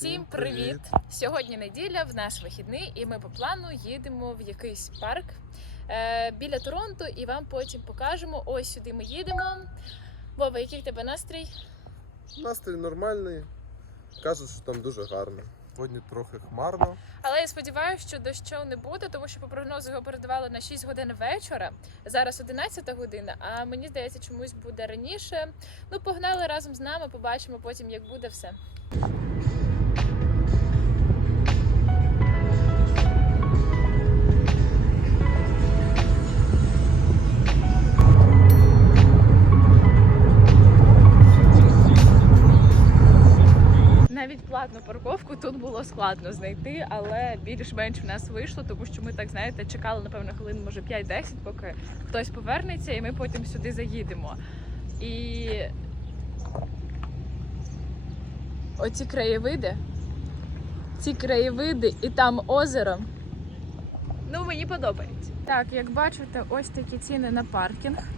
Всім привіт! Сьогодні неділя, в наш вихідний, і ми по плану їдемо в якийсь парк е, біля Торонто, і вам потім покажемо. Ось сюди ми їдемо. Вова, який в тебе настрій? Настрій нормальний. Кажуть, що там дуже гарно. Сьогодні трохи хмарно. Але я сподіваюся, що дощу не буде, тому що по прогнозу його передавали на 6 годин вечора. Зараз 11 година, а мені здається, чомусь буде раніше. Ну, погнали разом з нами, побачимо потім, як буде все. Було складно знайти, але більш-менш в нас вийшло, тому що ми так знаєте чекали напевно хвилин, може 5-10, поки хтось повернеться, і ми потім сюди заїдемо. І оці краєвиди, ці краєвиди і там озеро. Ну, мені подобається. Так, як бачите, ось такі ціни на паркінг.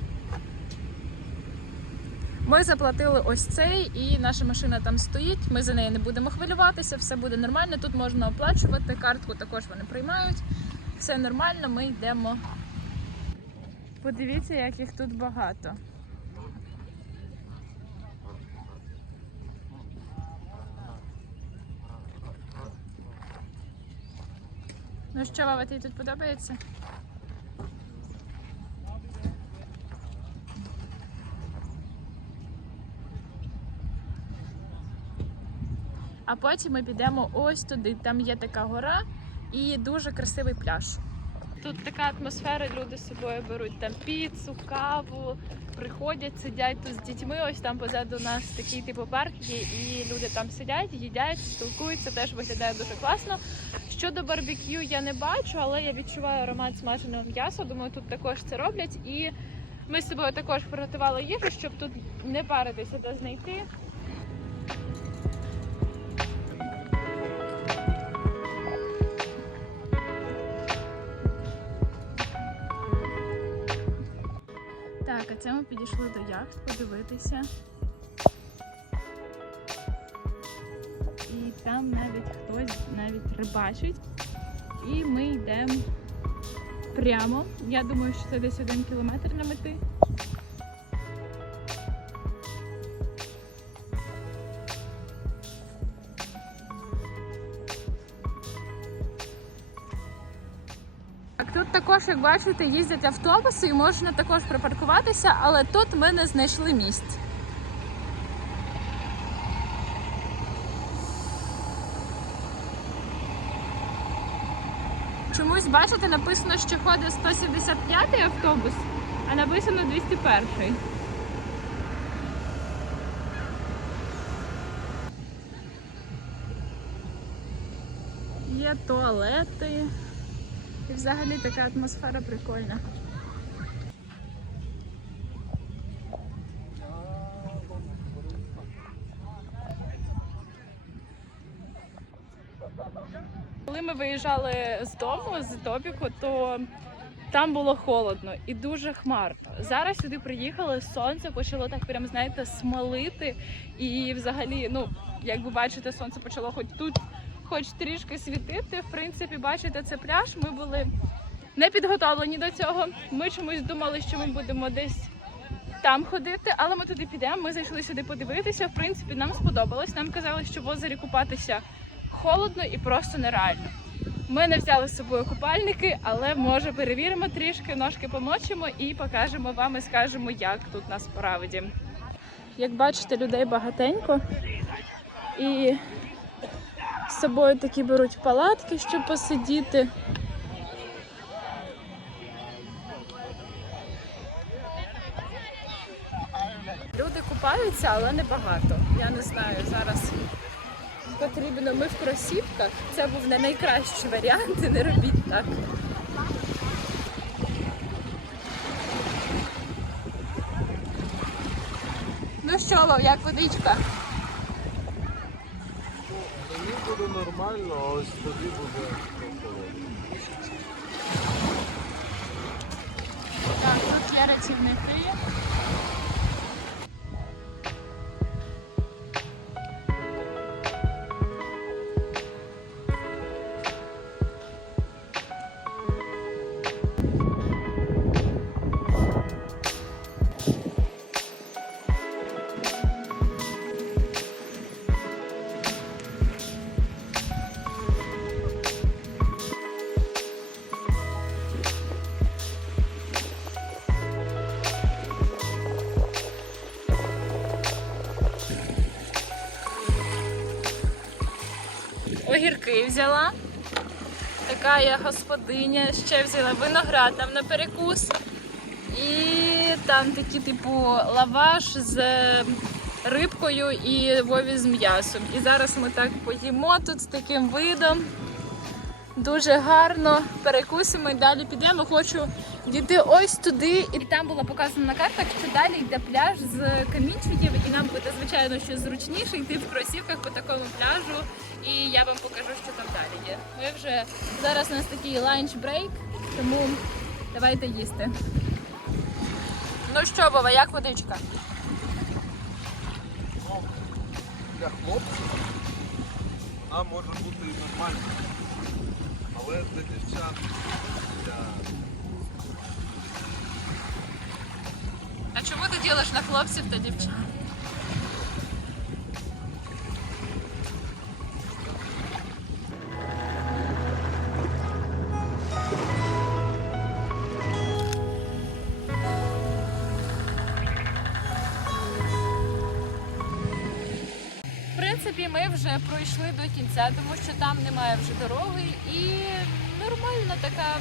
Ми заплатили ось цей, і наша машина там стоїть. Ми за неї не будемо хвилюватися, все буде нормально. Тут можна оплачувати, картку також вони приймають. Все нормально, ми йдемо. Подивіться, як їх тут багато. Ну що, тобі тут подобається? А потім ми підемо ось туди. Там є така гора і дуже красивий пляж. Тут така атмосфера, люди з собою беруть там піцу, каву, приходять, сидять тут з дітьми. Ось там позаду нас такий типу парк є, і люди там сидять, їдять, спілкуються, теж виглядає дуже класно. Щодо барбекю я не бачу, але я відчуваю аромат смаженого м'яса. Думаю, тут також це роблять. І ми з собою також приготували їжу, щоб тут не паритися, де знайти. Це ми підійшли до яхт подивитися. І там навіть хтось навіть рибачить. І ми йдемо прямо. Я думаю, що це десь один кілометр на мети. Також, як бачите, їздять автобуси і можна також припаркуватися, але тут ми не знайшли місць. Чомусь, бачите, написано, що ходить 175 автобус, а написано 201. Є туалети. І взагалі така атмосфера прикольна. Коли ми виїжджали з дому, з Тобіку, то там було холодно і дуже хмарно. Зараз сюди приїхали, сонце почало так прям, знаєте, смолити. І взагалі, ну, як ви бачите, сонце почало хоч тут, хоч трішки світити. В принципі, бачите, це пляж. Ми були не підготовлені до цього. Ми чомусь думали, що ми будемо десь там ходити, але ми туди підемо. Ми зайшли сюди подивитися. В принципі, нам сподобалось. Нам казали, що в озері купатися холодно і просто нереально. Ми не взяли з собою купальники, але може перевіримо трішки, ножки помочимо і покажемо вам і скажемо, як тут насправді. Як бачите, людей багатенько і з собою такі беруть палатки, щоб посидіти. Люди купаються, але не багато. Я не знаю, зараз потрібно. Ми в кросівках. Це був не найкращий варіант, не робіть так. Ну що, Вов, як водичка? Буде нормально, а ось тоді буде. Так, тут є рятівники. Огірки взяла. Така я господиня, ще взяла виноград там на перекус. І там такі, типу, лаваш з рибкою і вові з м'ясом. І зараз ми так поїмо тут з таким видом. Дуже гарно перекусимо і далі підемо. Хочу дійти ось туди. І там було показано на картах, що далі йде пляж з камінчиків, і нам буде, звичайно, що зручніше йти в кросівках по такому пляжу. І я вам покажу, що там далі є. Ми вже зараз у нас такий ланч-брейк, тому давайте їсти. Ну що, Вова, як водичка? Для хлопців вона може бути і нормальна. Але для дівчат, для... А ділиш на хлопців та дівчат? В принципі, ми вже пройшли до кінця, тому що там немає вже дороги і нормальна така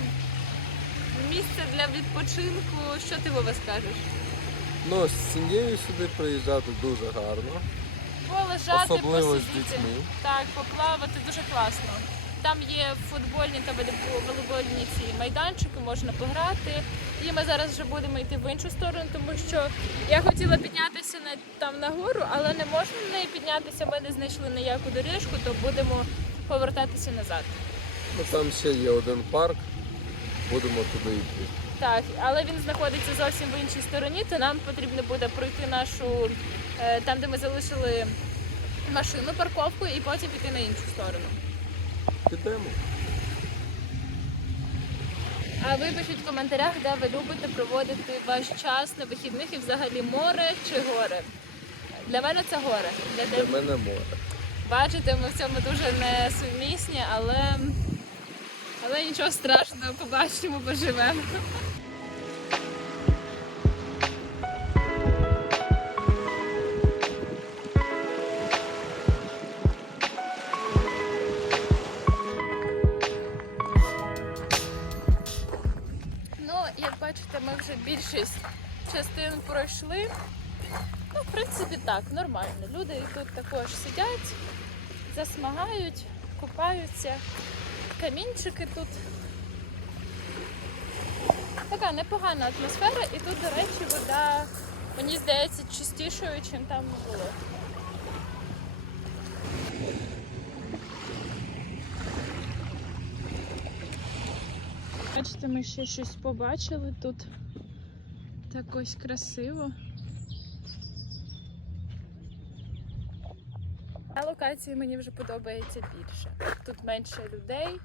місце для відпочинку. Що ти Вова скажеш? Ну, з сім'єю сюди приїжджати дуже гарно. Полежати, Особливо з посидіти. дітьми. Так, поплавати дуже класно. Там є футбольні та волейбол- волейбольні ці майданчики, можна пограти. І ми зараз вже будемо йти в іншу сторону, тому що я хотіла піднятися на там нагору, але не можна на неї піднятися. Ми не знайшли ніяку доріжку, то будемо повертатися назад. Ну, там ще є один парк, будемо туди йти. Так, але він знаходиться зовсім в іншій стороні, то нам потрібно буде пройти нашу е, там, де ми залишили машину, парковку, і потім піти на іншу сторону. Підемо. А ви пишіть в коментарях, де ви любите проводити ваш час на вихідних і взагалі море чи гори. Для мене це гори. Для Для мене море. бачите, ми в цьому дуже несумісні, але, але нічого страшного, побачимо, поживемо. Ну, бачите, ми вже більшість частин пройшли. Ну, в принципі, так, нормально. Люди тут також сидять, засмагають, купаються. Камінчики тут. Така непогана атмосфера, і тут, до речі, вода, мені здається, чистішою, ніж там було. Бачите, ми ще щось побачили тут. Так ось красиво. На локації мені вже подобається більше. Тут менше людей,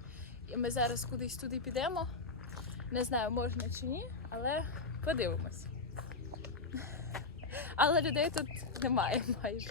і ми зараз кудись туди підемо. Не знаю, можна чи ні, але подивимось. Але людей тут немає майже.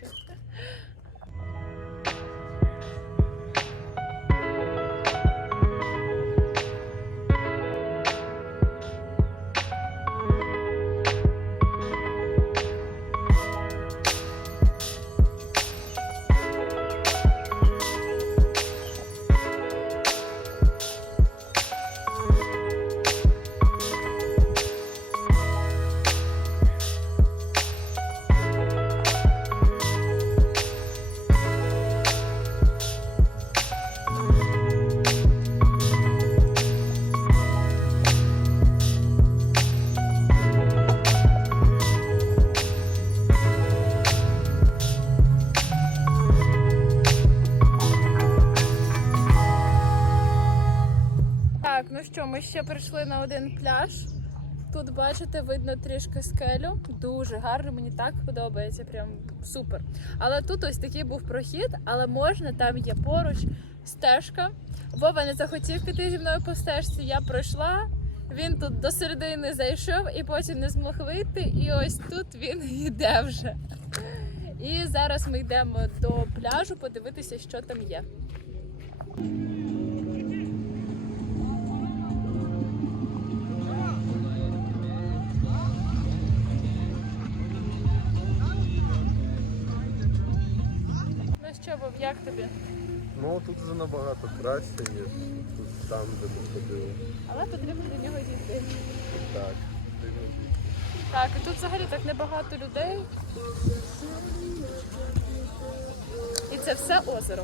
Ще прийшли на один пляж. Тут, бачите, видно трішки скелю. Дуже гарно, мені так подобається, прям супер. Але тут ось такий був прохід, але можна, там є поруч стежка. Вова не захотів піти зі мною по стежці, я пройшла. Він тут до середини зайшов і потім не змог вийти. І ось тут він йде вже. І зараз ми йдемо до пляжу подивитися, що там є. Як тобі? Ну тут вже набагато краще, ніж тут там, де ми ходили. Але потрібно до нього дійти. Так. Так, і тут взагалі так небагато людей. І це все озеро.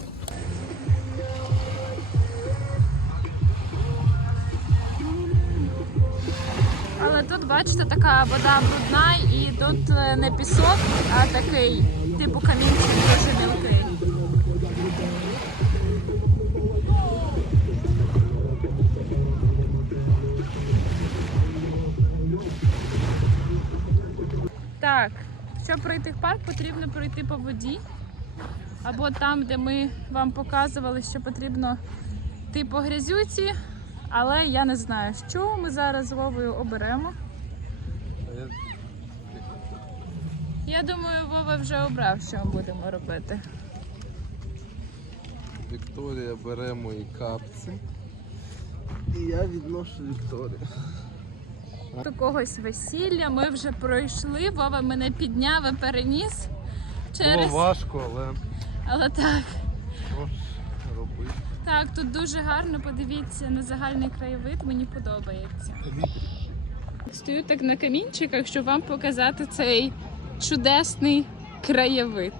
Але тут, бачите, така вода брудна і тут е, не пісок, а такий типу камінчик дуже Так, щоб пройти в парк, потрібно пройти по воді. Або там, де ми вам показували, що потрібно йти по грязюці. Але я не знаю, що ми зараз з Вовою оберемо. Я думаю, Вова вже обрав, що ми будемо робити. Вікторія бере мої капці. І я відношу Вікторію. У когось весілля ми вже пройшли. Вова мене підняв і переніс через. Було важко, але Але так. що ж робити? Так, тут дуже гарно. Подивіться на загальний краєвид, мені подобається. Стою так на камінчиках, щоб вам показати цей чудесний краєвид.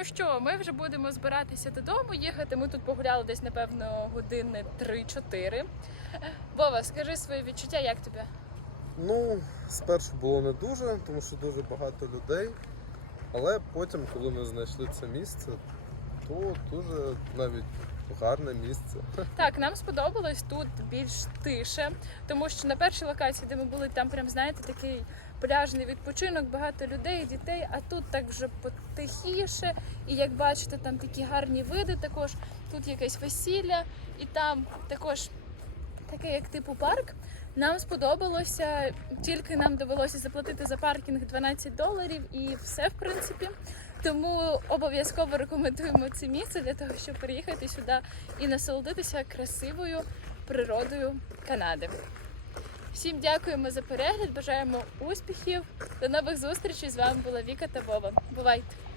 Ну що, ми вже будемо збиратися додому, їхати. Ми тут погуляли десь, напевно, години 3-4. Вова, скажи свої відчуття, як тобі? Ну, спершу було не дуже, тому що дуже багато людей. Але потім, коли ми знайшли це місце, то дуже навіть гарне місце. Так, нам сподобалось тут більш тише, тому що на першій локації, де ми були, там прям знаєте такий пляжний відпочинок, багато людей, дітей. А тут так вже потихіше. І як бачите, там такі гарні види. Також тут якесь весілля, і там також таке, як типу парк. Нам сподобалося, тільки нам довелося заплатити за паркінг 12 доларів і все в принципі. Тому обов'язково рекомендуємо це місце для того, щоб приїхати сюди і насолодитися красивою природою Канади. Всім дякуємо за перегляд, бажаємо успіхів. До нових зустрічей. З вами була Віка та Вова. Бувайте!